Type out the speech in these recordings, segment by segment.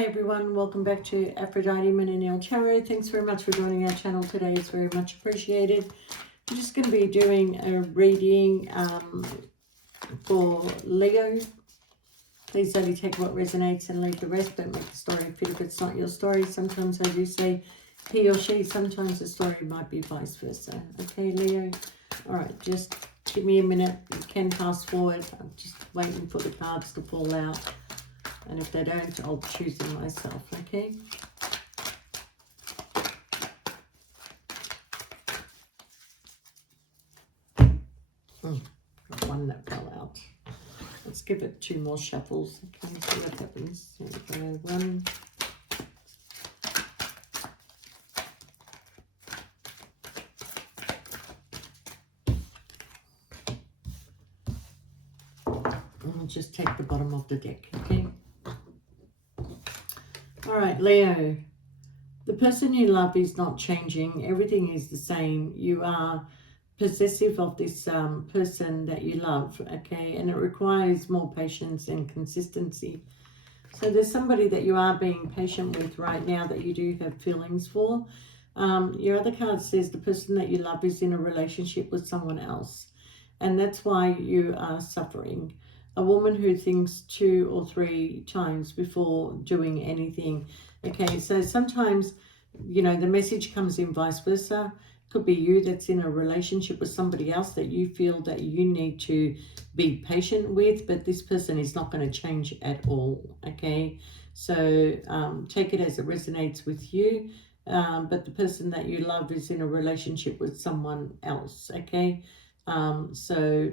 Hi everyone, welcome back to Aphrodite Menonil Tarot. Thanks very much for joining our channel today. It's very much appreciated. I'm just going to be doing a reading for Leo. Please only take what resonates and leave the rest. Don't make the story fit if it's not your story. Sometimes I do say he or she. Sometimes the story might be vice versa. Okay, Leo? Alright, just give me a minute. You can fast forward. I'm just waiting for the cards to fall out. And if they don't, I'll choose them myself, okay? Got one that fell out. Let's give it 2 more shuffles, okay? See what happens. There we go. 1. I'll just take the bottom of the deck, okay? All right, Leo, the person you love is not changing. Everything is the same. You are possessive of this person that you love, okay? And it requires more patience and consistency. So there's somebody that you are being patient with right now that you do have feelings for. Your other card says the person that you love is in a relationship with someone else. And that's why you are suffering. A woman who thinks 2 or 3 times before doing anything. Okay, so sometimes, you know, the message comes in vice versa. Could be you that's in a relationship with somebody else that you feel that you need to be patient with, but this person is not going to change at all. Okay, so take it as it resonates with you. But the person that you love is in a relationship with someone else. Okay, so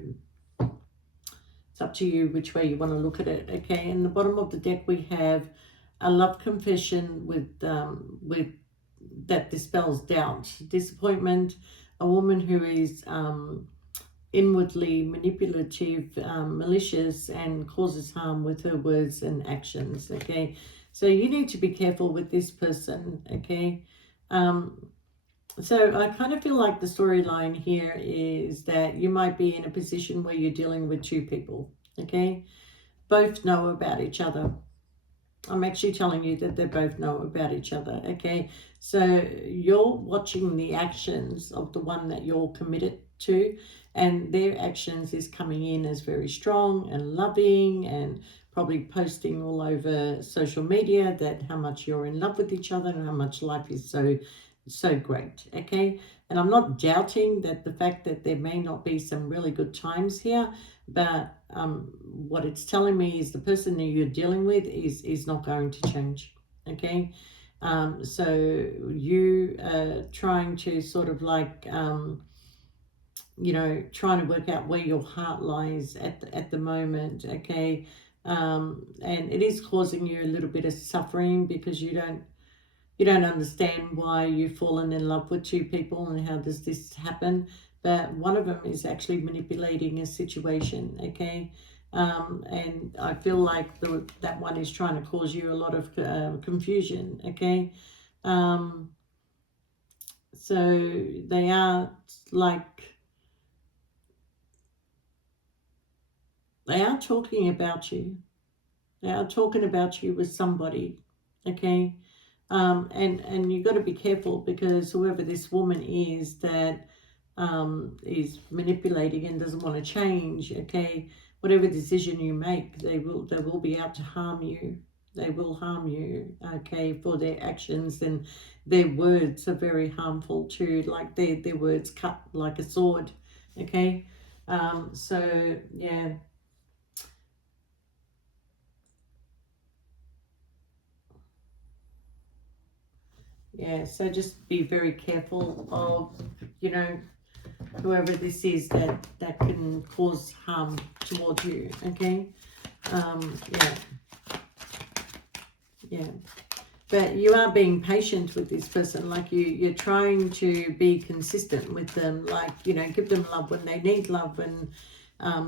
it's up to you which way you want to look at it, okay? In the bottom of the deck, we have a love confession with that dispels doubt, disappointment, a woman who is inwardly manipulative, malicious, and causes harm with her words and actions, okay? So you need to be careful with this person, okay? So I kind of feel like the storyline here is that you might be in a position where you're dealing with 2 people, okay? Both know about each other. I'm actually telling you that they both know about each other, okay? So you're watching the actions of the one that you're committed to, and their actions is coming in as very strong and loving and probably posting all over social media that how much you're in love with each other and how much life is so great, okay? And I'm not doubting that the fact that there may not be some really good times here, but what it's telling me is the person that you're dealing with is not going to change, okay? So you trying to sort of like you know, trying to work out where your heart lies at the moment, okay? And it is causing you a little bit of suffering because you don't understand why you've fallen in love with 2 people and how does this happen. But one of them is actually manipulating a situation, okay? And I feel like that one is trying to cause you a lot of confusion, okay? So they are they are talking about you. They are talking about you with somebody, okay? And you've got to be careful because whoever this woman is that is manipulating and doesn't want to change, okay, whatever decision you make, they will be out to harm you. They will harm you, okay, for their actions, and their words are very harmful too, like their words cut like a sword, okay? So yeah. Yeah, so just be very careful of, you know, whoever this is that can cause harm towards you, okay? Yeah, yeah. But you are being patient with this person, like you're trying to be consistent with them, like, you know, give them love when they need love and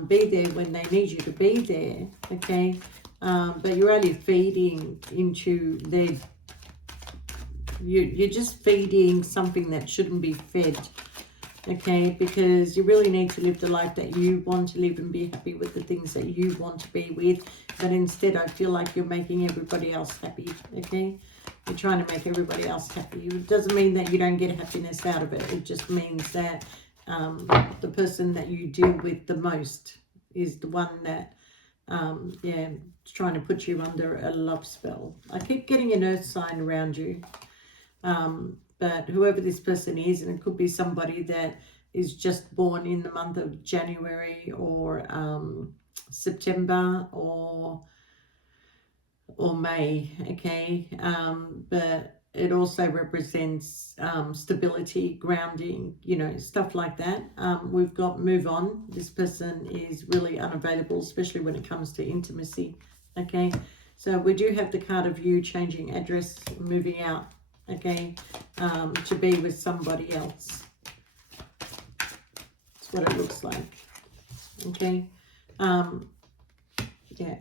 be there when they need you to be there, okay? But you're only feeding into their... You're just feeding something that shouldn't be fed. okay, because you really need to live the life that you want to live and be happy with the things that you want to be with. But instead, I feel like you're making everybody else happy, okay? You're trying to make everybody else happy. It doesn't mean that you don't get happiness out of it. It just means that the person that you deal with the most is the one that, yeah, is trying to put you under a love spell. I keep getting an earth sign around you. But whoever this person is, and it could be somebody that is just born in the month of January or September or May, okay? But it also represents stability, grounding, you know, stuff like that. We've got move on. This person is really unavailable, especially when it comes to intimacy, okay? So we do have the card of you changing address, moving out, okay, to be with somebody else. That's what it looks like, okay? Yeah.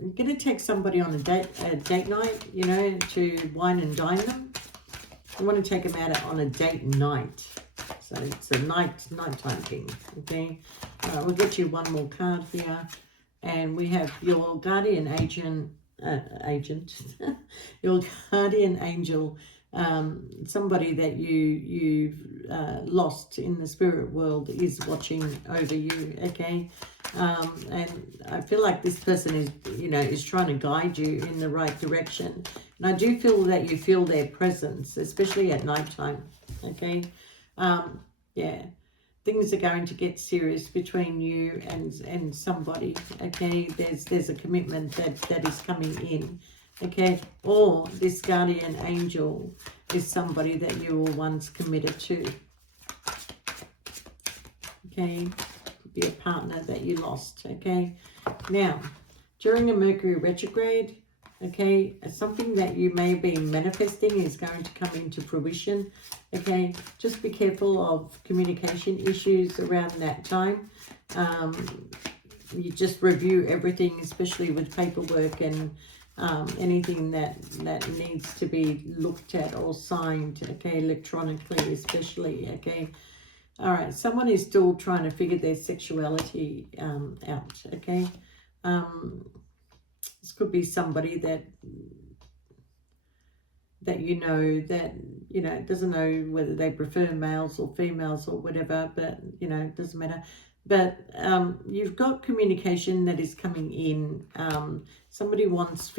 I'm going to take somebody on a date night, you know, to wine and dine them. I want to take them out on a date night. So it's a nighttime thing, okay? We'll get you one more card here. And we have your guardian agent, your guardian angel, somebody that you've lost in the spirit world is watching over you, okay? And I feel like this person is, you know, is trying to guide you in the right direction. And I do feel that you feel their presence, especially at nighttime, okay? Yeah, things are going to get serious between you and somebody, okay? There's a commitment that is coming in, okay? Or this guardian angel is somebody that you were once committed to, okay? Could be a partner that you lost, okay? Now, during a Mercury retrograde, okay, something that you may be manifesting is going to come into fruition, okay? Just be careful of communication issues around that time. You just review everything, especially with paperwork and anything that needs to be looked at or signed, okay, electronically especially, okay? All right, someone is still trying to figure their sexuality out, okay? This could be somebody that you know doesn't know whether they prefer males or females or whatever, but you know, it doesn't matter. But you've got communication that is coming in. Somebody wants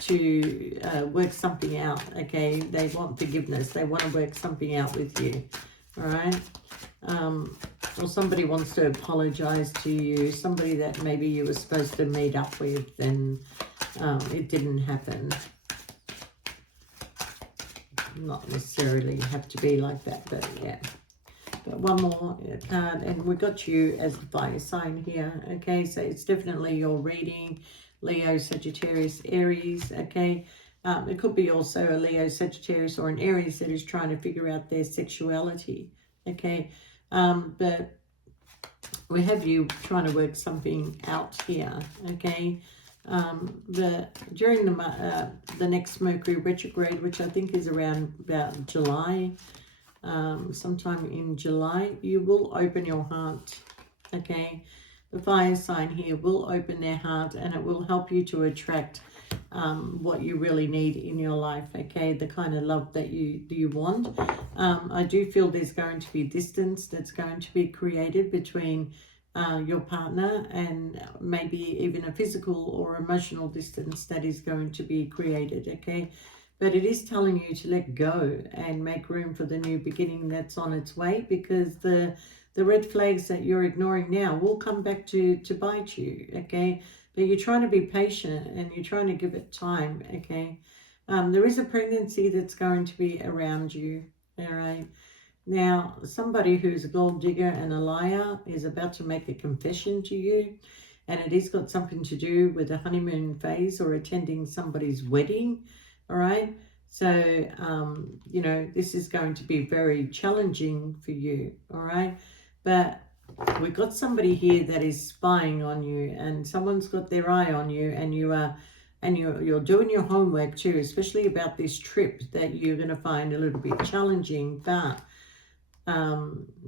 to work something out, okay? They want forgiveness. They want to work something out with you, all right? Or somebody wants to apologize to you. Somebody that maybe you were supposed to meet up with and it didn't happen. Not necessarily have to be like that, but yeah. But one more card, and we got you as the fire sign here, okay? So it's definitely your reading, Leo, Sagittarius, Aries, okay? It could be also a Leo, Sagittarius, or an Aries that is trying to figure out their sexuality, okay? But we have you trying to work something out here, okay? During the next Mercury retrograde, which I think is around about July, sometime in July, you will open your heart, okay? The fire sign here will open their heart, and it will help you to attract what you really need in your life, okay? The kind of love that you want. I do feel there's going to be distance that's going to be created between your partner, and maybe even a physical or emotional distance that is going to be created, okay? But it is telling you to let go and make room for the new beginning that's on its way, because the red flags that you're ignoring now will come back to bite you, okay? But you're trying to be patient and you're trying to give it time, okay? There is a pregnancy that's going to be around you, all right? Now, somebody who's a gold digger and a liar is about to make a confession to you, and it has got something to do with a honeymoon phase or attending somebody's wedding, all right? So, you know, this is going to be very challenging for you, all right? But we've got somebody here that is spying on you, and someone's got their eye on you, and you're doing your homework too, especially about this trip that you're going to find a little bit challenging. But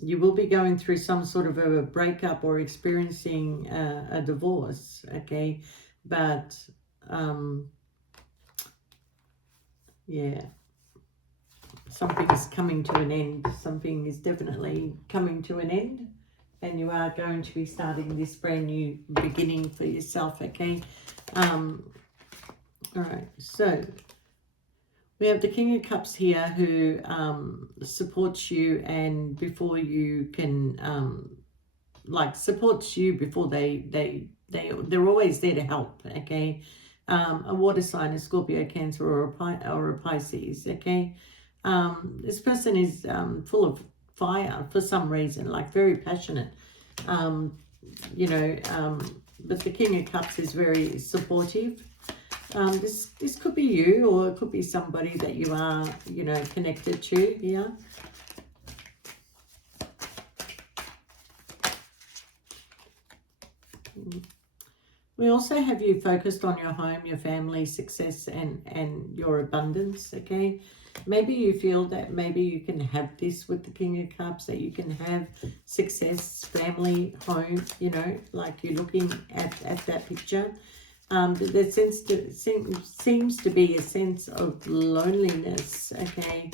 You will be going through some sort of a breakup or experiencing a divorce, okay? But, yeah, something is coming to an end. Something is definitely coming to an end. And you are going to be starting this brand new beginning for yourself, okay? All right, so we have the King of Cups here who supports you, and before you can, supports you before they're always there to help, okay? A water sign, a Scorpio, Cancer, or a Pisces, okay? This person is full of fire for some reason, like very passionate, you know, but the King of Cups is very supportive. This could be you, or it could be somebody that you are, you know, connected to here. We also have you focused on your home, your family, success, and your abundance, okay? Maybe you feel that maybe you can have this with the King of Cups, that you can have success, family, home, you know, like you're looking at that picture. There seems to be a sense of loneliness, okay?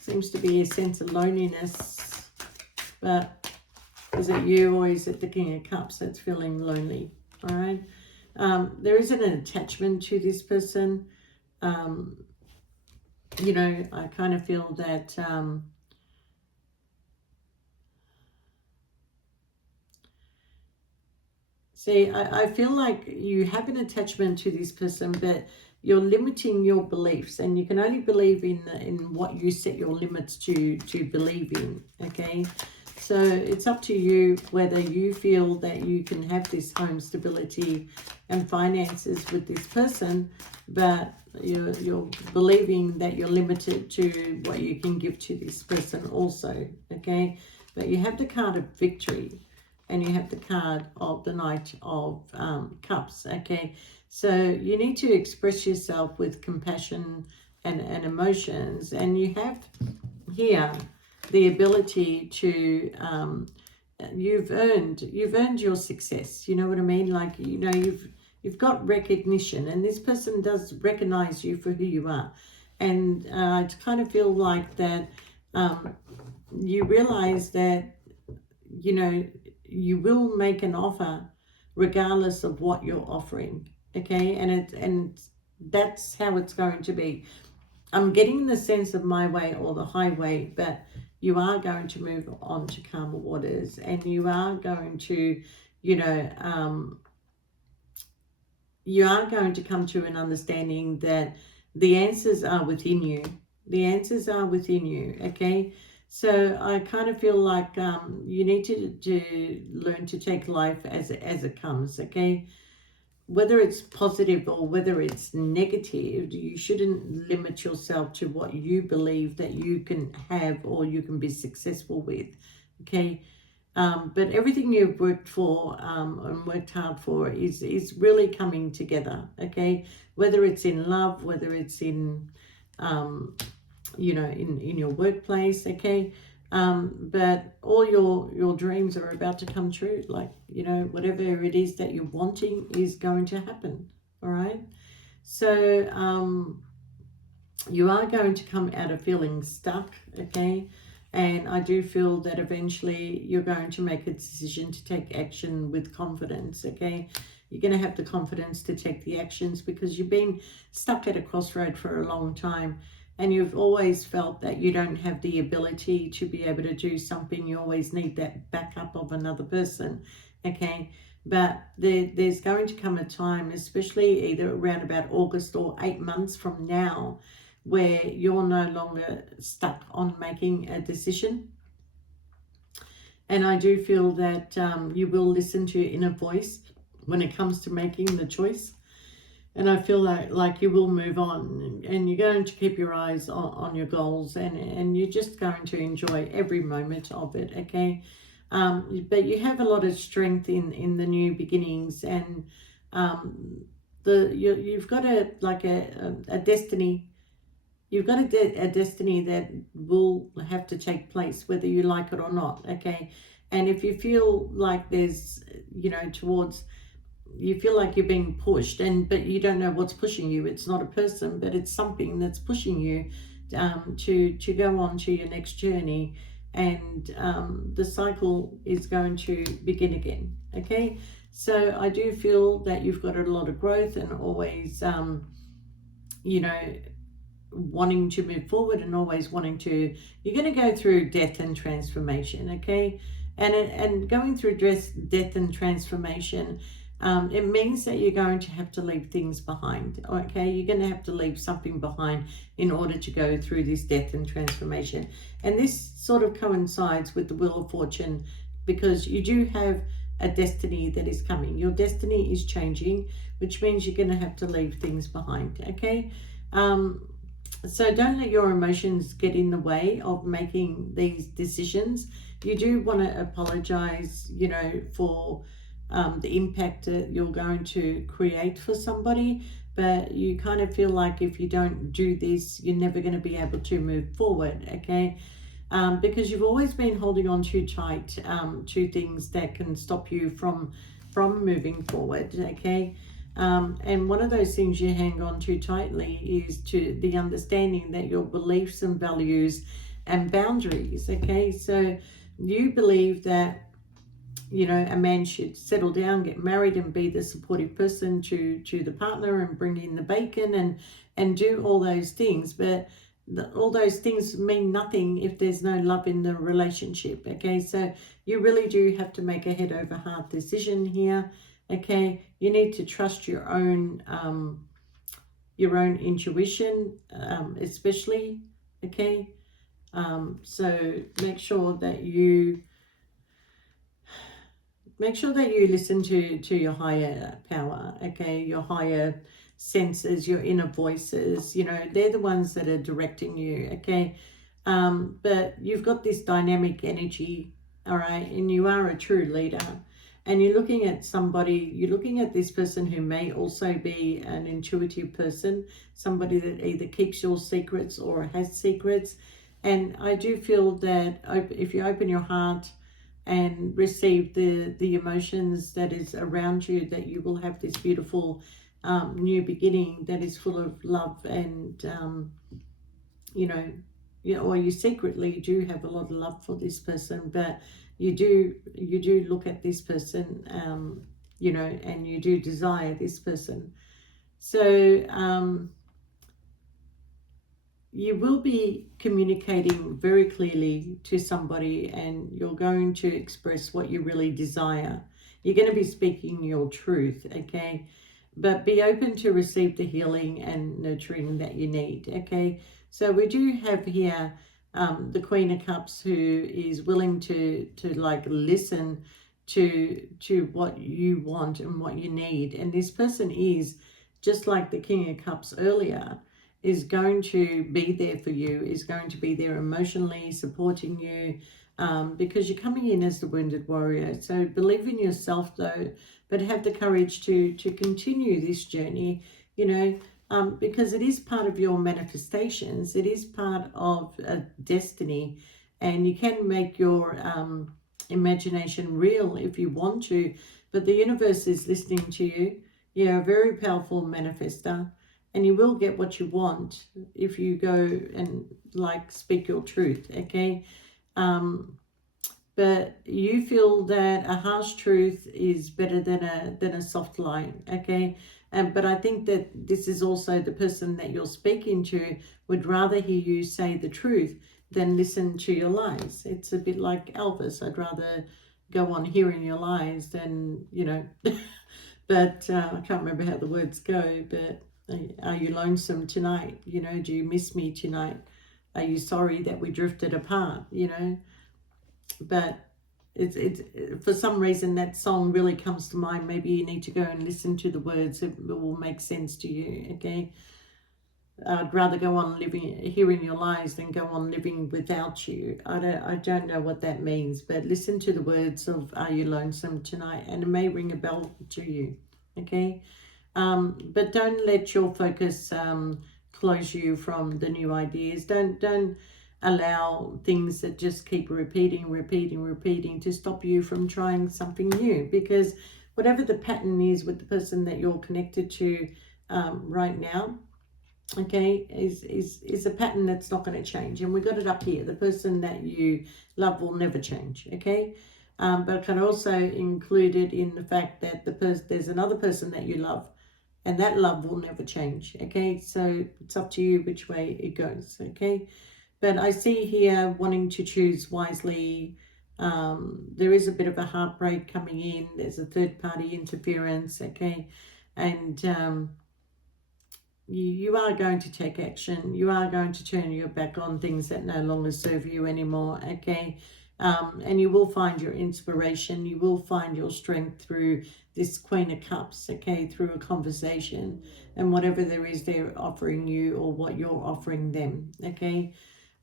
Seems to be a sense of loneliness, but is it you, or is it the King of Cups that's feeling lonely? All right. There isn't an attachment to this person. You know, I kind of feel that see, I feel like you have an attachment to this person, but you're limiting your beliefs, and you can only believe in what you set your limits to believe in, okay? So it's up to you whether you feel that you can have this home stability and finances with this person, but you're believing that you're limited to what you can give to this person also, okay? But you have the card of victory, and you have the card of the Knight of Cups, okay? So you need to express yourself with compassion and emotions, and you have here the ability to you've earned your success. You know what I mean? Like, you know, you've got recognition, and this person does recognize you for who you are. And I kind of feel like that you realize that, you know, you will make an offer regardless of what you're offering, okay? And that's how it's going to be. I'm getting the sense of my way or the highway, but you are going to move on to calmer waters, and you are going to, you know, you are going to come to an understanding that the answers are within you. The answers are within you, okay? So I kind of feel like you need to learn to take life as it comes, okay? Whether it's positive or whether it's negative, you shouldn't limit yourself to what you believe that you can have or you can be successful with, okay? But everything you've worked for and worked hard for is really coming together, okay? Whether it's in love, whether it's in, you know, in your workplace, okay? But all your dreams are about to come true. Like, you know, whatever it is that you're wanting is going to happen, all right? So you are going to come out of feeling stuck, okay? And I do feel that eventually you're going to make a decision to take action with confidence, okay? You're going to have the confidence to take the actions because you've been stuck at a crossroad for a long time, and you've always felt that you don't have the ability to be able to do something. You always need that backup of another person, okay? But there's going to come a time, especially either around about August or 8 months from now, where you're no longer stuck on making a decision. And I do feel that you will listen to your inner voice when it comes to making the choice. And I feel like you will move on, and you're going to keep your eyes on your goals, and you're just going to enjoy every moment of it, okay? But you have a lot of strength in the new beginnings, and you've got a destiny you've got a destiny that will have to take place whether you like it or not, okay? And if you feel like there's, towards, you feel like you're being pushed, but you don't know what's pushing you. It's not a person, but it's something that's pushing you to go on to your next journey, and the cycle is going to begin again, okay? So I do feel that you've got a lot of growth, and always you know wanting to move forward, and always wanting to, you're going to go through death and transformation, okay? And going through death and transformation, it means that you're going to have to leave things behind, okay? You're going to have to leave something behind in order to go through this death and transformation. And this sort of coincides with the Wheel of Fortune, because you do have a destiny that is coming. Your destiny is changing, which means you're going to have to leave things behind, okay? So don't let your emotions get in the way of making these decisions. You do want to apologize, for the impact that you're going to create for somebody, but you kind of feel like if you don't do this, you're never going to be able to move forward, okay? Because you've always been holding on too tight to things that can stop you from moving forward, okay? And one of those things you hang on too tightly is to the understanding that your beliefs and values and boundaries, okay? So you believe that, a man should settle down, get married, and be the supportive person to the partner, and bring in the bacon, and do all those things. But all those things mean nothing if there's no love in the relationship, okay? So you really do have to make a head over heart decision here, okay? You need to trust your own intuition, especially, okay? So make sure that you listen to your higher power, okay? Your higher senses, your inner voices, they're the ones that are directing you, okay? But you've got this dynamic energy, all right? And you are a true leader. And you're looking at this person who may also be an intuitive person, somebody that either keeps your secrets or has secrets. And I do feel that if you open your heart and receive the emotions that is around you, that you will have this beautiful new beginning that is full of love, and or you secretly do have a lot of love for this person, but you do look at this person, and you do desire this person. So you will be communicating very clearly to somebody, and you're going to express what you really desire. You're going to be speaking your truth, okay? But be open to receive the healing and nurturing that you need, okay? So we do have here the Queen of Cups, who is willing to like listen to what you want and what you need. And this person is just like the King of Cups earlier, is going to be there for you, is going to be there emotionally supporting you, because you're coming in as the wounded warrior. So believe in yourself though, but have the courage to continue this journey, because it is part of your manifestations. It is part of a destiny, and you can make your imagination real if you want to, but the universe is listening to you. You're a very powerful manifester, and you will get what you want if you go and speak your truth, okay? But you feel that a harsh truth is better than a soft lie, okay? But I think that this is also the person that you're speaking to would rather hear you say the truth than listen to your lies. It's a bit like Elvis. I'd rather go on hearing your lies than, but I can't remember how the words go, but are you lonesome tonight? Do you miss me tonight? Are you sorry that we drifted apart? But it's for some reason that song really comes to mind. Maybe you need to go and listen to the words. It will make sense to you, okay? I'd rather go on hearing your lies than go on living without you. I don't know what that means, but listen to the words of "Are you lonesome tonight?" and it may ring a bell to you, okay? But don't let your focus close you from the new ideas. Don't allow things that just keep repeating to stop you from trying something new, because whatever the pattern is with the person that you're connected to right now, okay, is a pattern that's not going to change. And we got it up here: the person that you love will never change. Okay, but can also include it in the fact that there's another person that you love, and that love will never change. Okay, so it's up to you which way it goes. Okay, but I see here wanting to choose wisely. There is a bit of a heartbreak coming in. There's a third party interference. Okay, and you are going to take action. You are going to turn your back on things that no longer serve you anymore. Okay, and you will find your inspiration. You will find your strength through this Queen of Cups. Okay, through a conversation and whatever there is they're offering you or what you're offering them. Okay.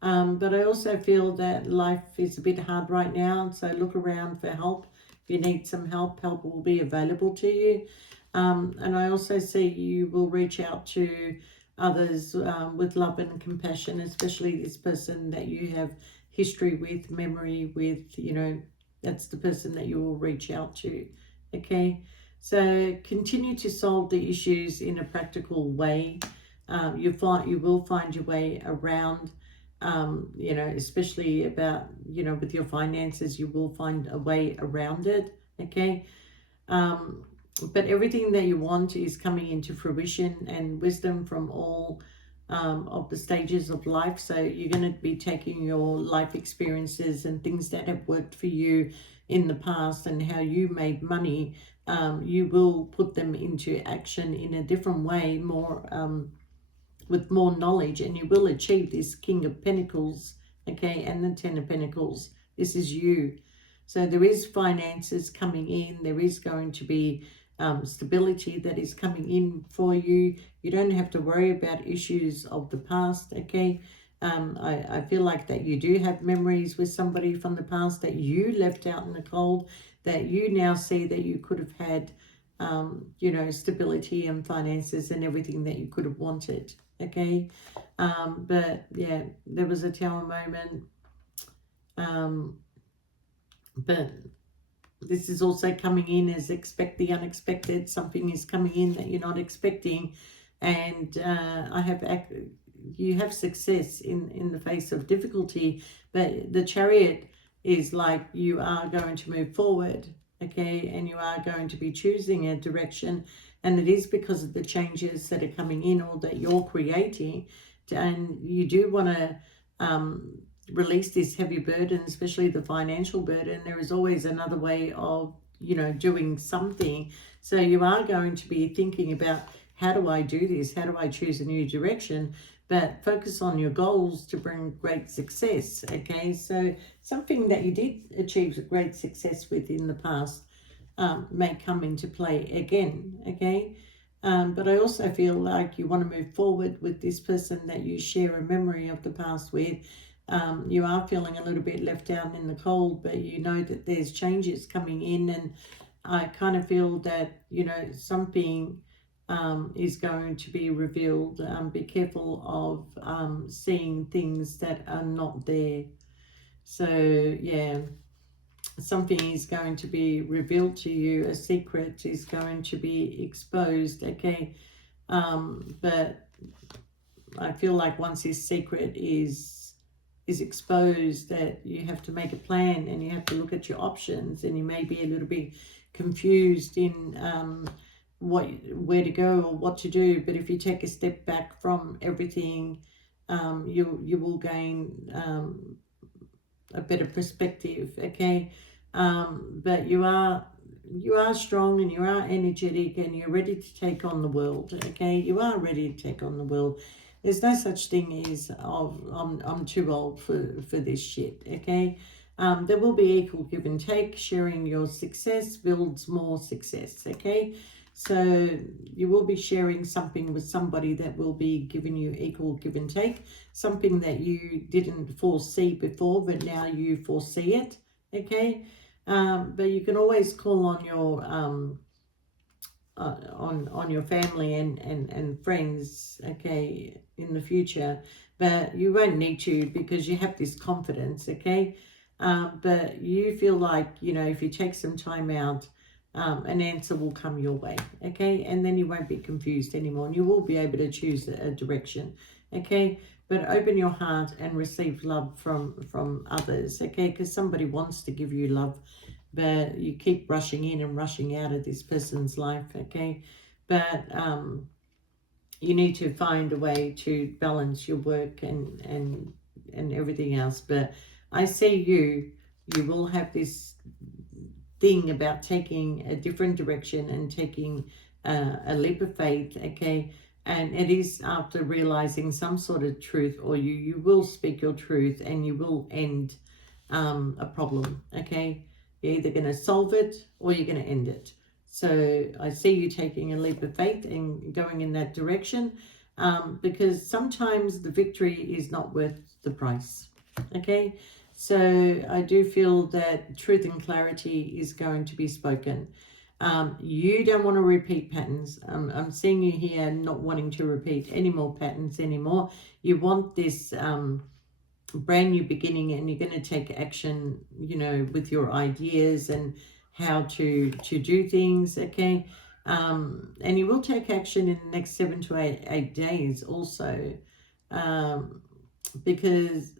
But I also feel that life is a bit hard right now, so look around for help. If you need some help, help will be available to you. And I also see you will reach out to others with love and compassion, especially this person that you have history with, memory with, that's the person that you will reach out to. Okay, so continue to solve the issues in a practical way. You will find your way around. Especially about, with your finances, you will find a way around it. Okay. But everything that you want is coming into fruition and wisdom from all of the stages of life. So you're going to be taking your life experiences and things that have worked for you in the past and how you made money. You will put them into action in a different way, more with more knowledge, and you will achieve this King of Pentacles, okay, and the Ten of Pentacles. This is you. So there is finances coming in. There is going to be stability that is coming in for you. You don't have to worry about issues of the past, okay. I feel like that you do have memories with somebody from the past that you left out in the cold, that you now see that you could have had stability and finances and everything that you could have wanted. Okay, but yeah, there was a tower moment, but this is also coming in as expect the unexpected. Something is coming in that you're not expecting, and you have success in the face of difficulty. But the Chariot is like you are going to move forward, okay, and you are going to be choosing a direction, and it is because of the changes that are coming in or that you're creating, and you do want to release this heavy burden, especially the financial burden. There is always another way of doing something. So you are going to be thinking about, how do I do this? How do I choose a new direction? But focus on your goals to bring great success. Okay, so something that you did achieve great success with in the past may come into play again. Okay, but I also feel like you want to move forward with this person that you share a memory of the past with. You are feeling a little bit left out in the cold, but you know that there's changes coming in, and I kind of feel that something is going to be revealed. Be careful of seeing things that are not there. So yeah, something is going to be revealed to you. A secret is going to be exposed. Okay, but I feel like once this secret is exposed, that you have to make a plan and you have to look at your options, and you may be a little bit confused in where to go or what to do. But if you take a step back from everything, you will gain a better perspective. Okay, but you are strong and you are energetic and you're ready to take on the world. Okay, you are ready to take on the world. There's no such thing as I'm too old for this shit. Okay, there will be equal give and take. Sharing your success builds more success. Okay, so you will be sharing something with somebody that will be giving you equal give and take, something that you didn't foresee before, but now you foresee it. Okay, but you can always call on your on your family and friends, okay, in the future. But you won't need to, because you have this confidence, okay. But you feel like, you know, if you take some time out, an answer will come your way, okay, and then you won't be confused anymore, and you will be able to choose a direction, okay. But open your heart and receive love from others, okay, because somebody wants to give you love, but you keep rushing in and rushing out of this person's life, okay. But you need to find a way to balance your work and everything else. But I see you will have this thing about taking a different direction and taking a leap of faith, okay. And it is after realizing some sort of truth, or you will speak your truth and you will end a problem, okay. You're either going to solve it or you're going to end it. So I see you taking a leap of faith and going in that direction, because sometimes the victory is not worth the price, okay. So I do feel that truth and clarity is going to be spoken. You don't want to repeat patterns. I'm seeing you here not wanting to repeat any more patterns anymore. You want this brand new beginning, and you're going to take action, you know, with your ideas and how to do things, okay. And you will take action in the next 7 to 8 days also, um, because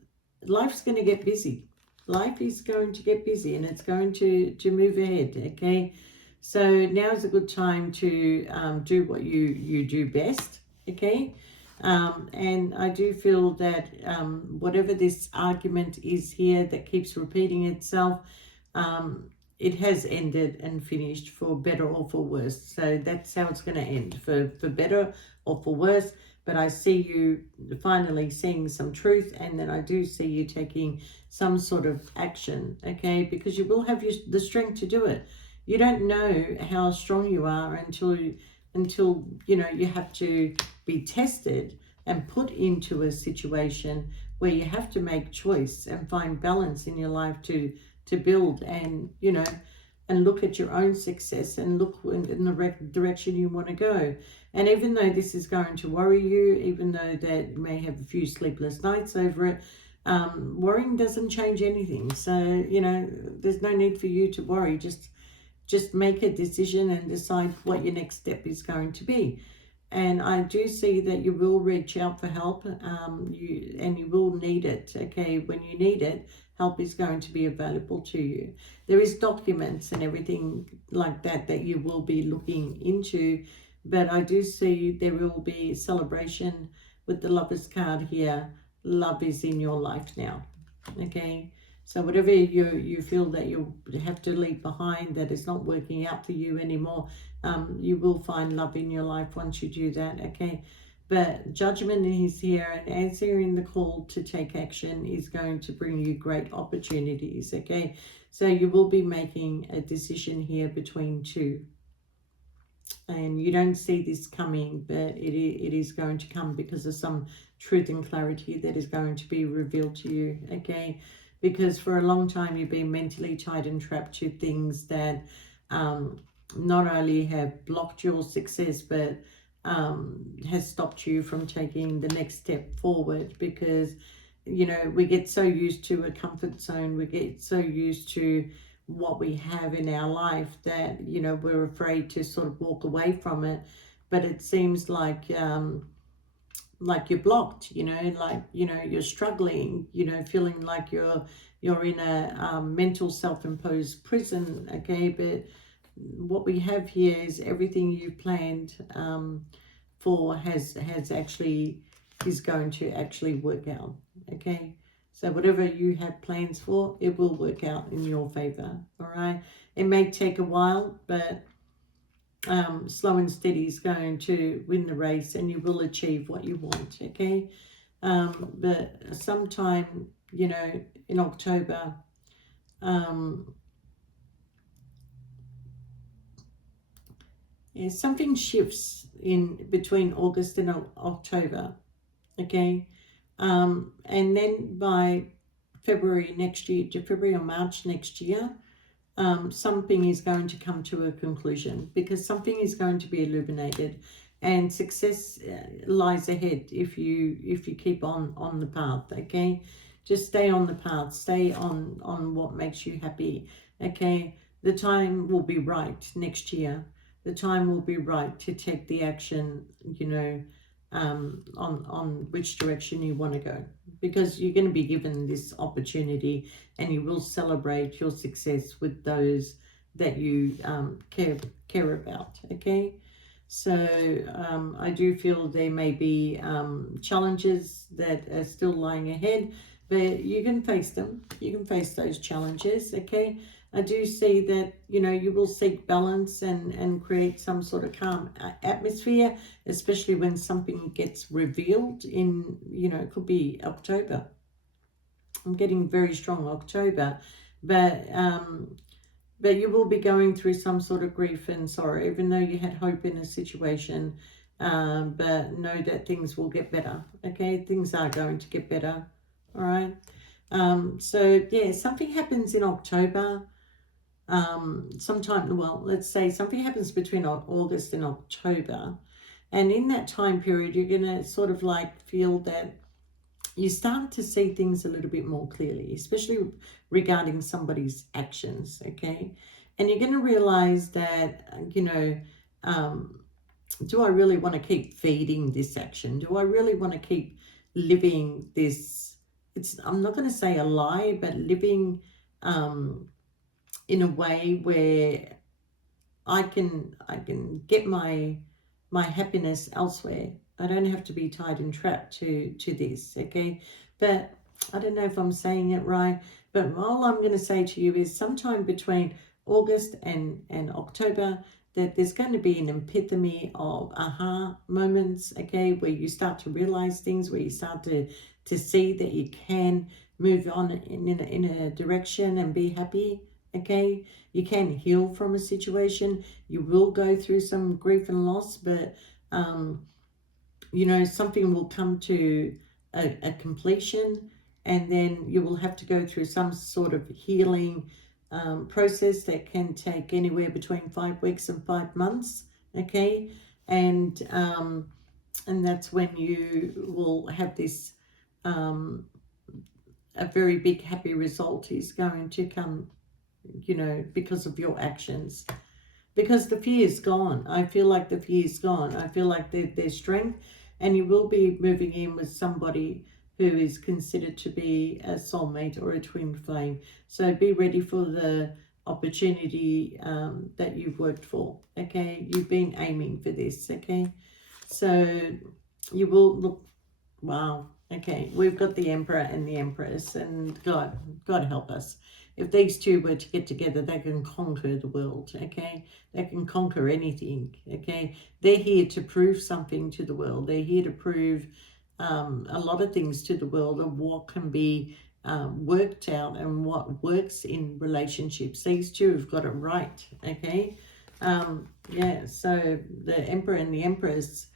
life's going to get busy. Life is going to get busy, and it's going to move ahead, okay. So now is a good time to do what you do best, okay. And I do feel that whatever this argument is here that keeps repeating itself, it has ended and finished, for better or for worse. So that's how it's going to end, for better or for worse. But I see you finally seeing some truth, and then I do see you taking some sort of action, okay, because you will have the strength to do it. You don't know how strong you are until you know you have to be tested and put into a situation where you have to make choice and find balance in your life to build, and you know, and look at your own success and look in the direction you want to go. And even though this is going to worry you, even though that you may have a few sleepless nights over it, worrying doesn't change anything. So you know, there's no need for you to worry. Just make a decision and decide what your next step is going to be. And I do see that you will reach out for help, you will need it, okay. When you need it, help is going to be available to you. There is documents and everything like that that you will be looking into, but I do see there will be celebration with the Lover's card here. Love is in your life now, okay. So whatever you feel that you have to leave behind, that is not working out for you anymore, you will find love in your life once you do that, okay. But judgment is here, and answering the call to take action is going to bring you great opportunities, okay. So you will be making a decision here between two, and you don't see this coming, but it is going to come because of some truth and clarity that is going to be revealed to you, okay. Because for a long time you've been mentally tied and trapped to things that not only have blocked your success, but has stopped you from taking the next step forward. Because you know, we get so used to a comfort zone, we get so used to what we have in our life, that you know, we're afraid to sort of walk away from it. But it seems like you're blocked, you know, like, you know, you're struggling, you know, feeling like you're in a mental self-imposed prison, okay. But what we have here is everything you've planned for has actually is going to actually work out, okay. So whatever you have plans for, it will work out in your favor, all right. It may take a while, but slow and steady is going to win the race, and you will achieve what you want, okay. But sometime, you know, in October, yeah, something shifts in between August and October, okay. And then by February next year, to February or March next year, something is going to come to a conclusion, because something is going to be illuminated, and success lies ahead if you keep on the path. Okay, just stay on the path, stay on what makes you happy. Okay, the time will be right next year. The time will be right to take the action, you know, on which direction you want to go, because you're going to be given this opportunity, and you will celebrate your success with those that you care about. Okay, so I do feel there may be challenges that are still lying ahead, but you can face them. You can face those challenges. Okay, I do see that, you know, you will seek balance and create some sort of calm atmosphere, especially when something gets revealed in, you know, it could be October. I'm getting very strong October, but you will be going through some sort of grief and sorrow, even though you had hope in a situation. But know that things will get better. Okay, things are going to get better. All right. So yeah, something happens in October. Sometime, well, let's say something happens between August and October, and in that time period, you're gonna sort of like feel that you start to see things a little bit more clearly, especially regarding somebody's actions, okay? And you're going to realize that, you know, um, do I really want to keep feeding this action? Do I really want to keep living this? I'm not going to say a lie, but living in a way where I can get my happiness elsewhere. I don't have to be tied and trapped to this, okay? But I don't know if I'm saying it right, but all I'm going to say to you is sometime between August and October, that there's going to be an epiphany of aha moments, okay, where you start to realize things, where you start to see that you can move on in a direction and be happy, okay? You can heal from a situation. You will go through some grief and loss, but you know, something will come to a completion, and then you will have to go through some sort of healing process that can take anywhere between 5 weeks and 5 months. Okay, and that's when you will have this a very big happy result is going to come, you know, because of your actions, because the fear is gone. I feel like the fear is gone. I feel like there's strength, and you will be moving in with somebody who is considered to be a soulmate or a twin flame. So be ready for the opportunity that you've worked for. Okay, you've been aiming for this. Okay, so you will look. Wow. Okay, we've got the Emperor and the Empress, and God help us. If these two were to get together, they can conquer the world, okay? They can conquer anything, okay? They're here to prove something to the world. They're here to prove a lot of things to the world of what can be worked out and what works in relationships. These two have got it right, okay? Yeah, so the Emperor and the Empress,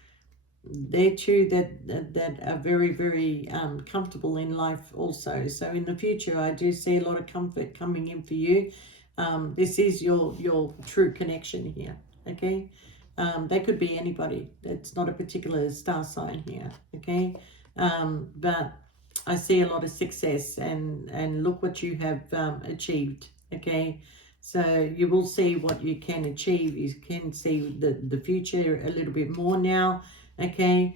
they're two that are very, very comfortable in life also. So in the future, I do see a lot of comfort coming in for you. This is your true connection here, okay? They could be anybody. It's not a particular star sign here, okay? But I see a lot of success, and look what you have achieved, okay? So you will see what you can achieve. You can see the future a little bit more now. Okay,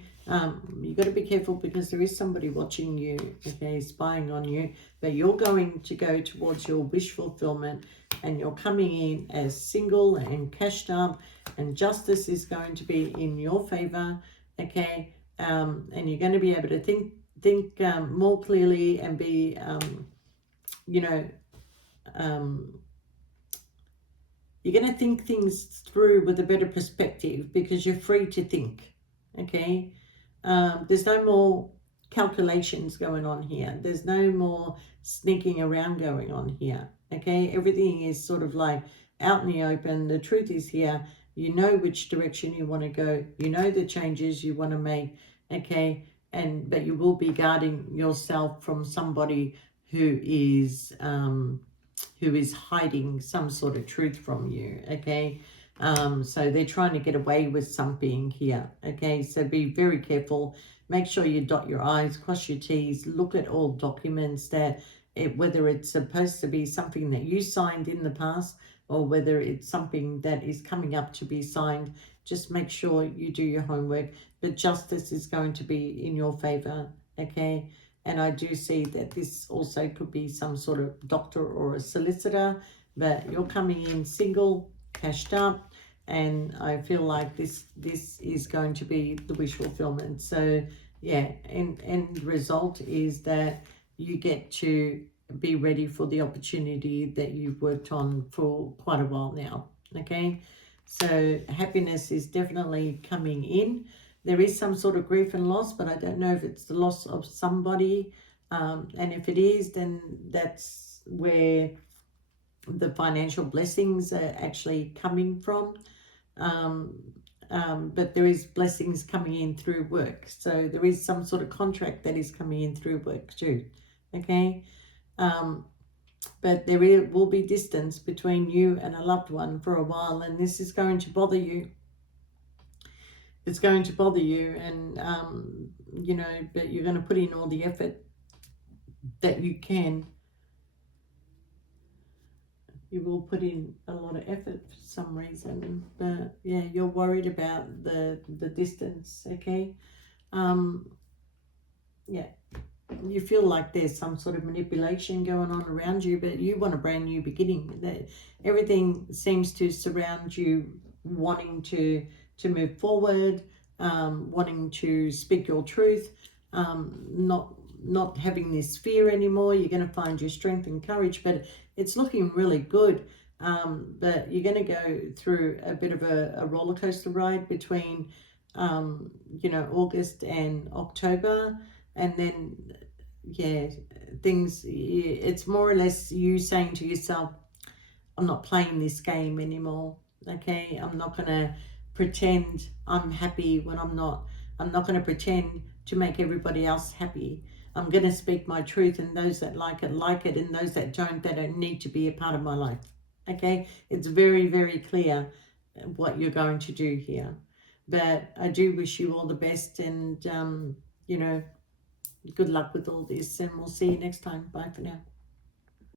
you got to be careful, because there is somebody watching you, okay, spying on you, but you're going to go towards your wish fulfillment, and you're coming in as single and cashed up, and justice is going to be in your favor, okay, and you're going to be able to think more clearly and be, you know, you're going to think things through with a better perspective, because you're free to think. Okay, there's no more calculations going on here. There's no more sneaking around going on here. Okay, everything is sort of like out in the open. The truth is here. You know which direction you want to go. You know the changes you want to make. Okay, but you will be guarding yourself from somebody who is who is hiding some sort of truth from you, okay? So they're trying to get away with something here, okay? So be very careful. Make sure you dot your I's, cross your T's, look at all documents that, whether it's supposed to be something that you signed in the past or whether it's something that is coming up to be signed. Just make sure you do your homework. But justice is going to be in your favor, okay? And I do see that this also could be some sort of doctor or a solicitor, but you're coming in single, cashed up, and I feel like this is going to be the wish fulfillment. So yeah, end result is that you get to be ready for the opportunity that you've worked on for quite a while now, okay? So happiness is definitely coming in. There is some sort of grief and loss, but I don't know if it's the loss of somebody. And if it is, then that's where the financial blessings are actually coming from. But there is blessings coming in through work. So there is some sort of contract that is coming in through work too. Okay. But there will be distance between you and a loved one for a while, and this is going to bother you. It's going to bother you, and you know, but you're going to put in all the effort that you can. You will put in a lot of effort for some reason, but yeah, you're worried about the distance. Okay. Yeah, you feel like there's some sort of manipulation going on around you, but you want a brand new beginning. That everything seems to surround you wanting to move forward, wanting to speak your truth, not having this fear anymore. You're going to find your strength and courage, but it's looking really good. But you're going to go through a bit of a roller coaster ride between you know, August and October, and then yeah, things, it's more or less you saying to yourself, I'm not playing this game anymore, okay? I'm not going to pretend I'm happy when I'm not. I'm not going to pretend to make everybody else happy. I'm going to speak my truth, and those that like it, and those that don't, they don't need to be a part of my life, okay? It's very, very clear what you're going to do here. But I do wish you all the best, and you know, good luck with all this, and we'll see you next time. Bye for now.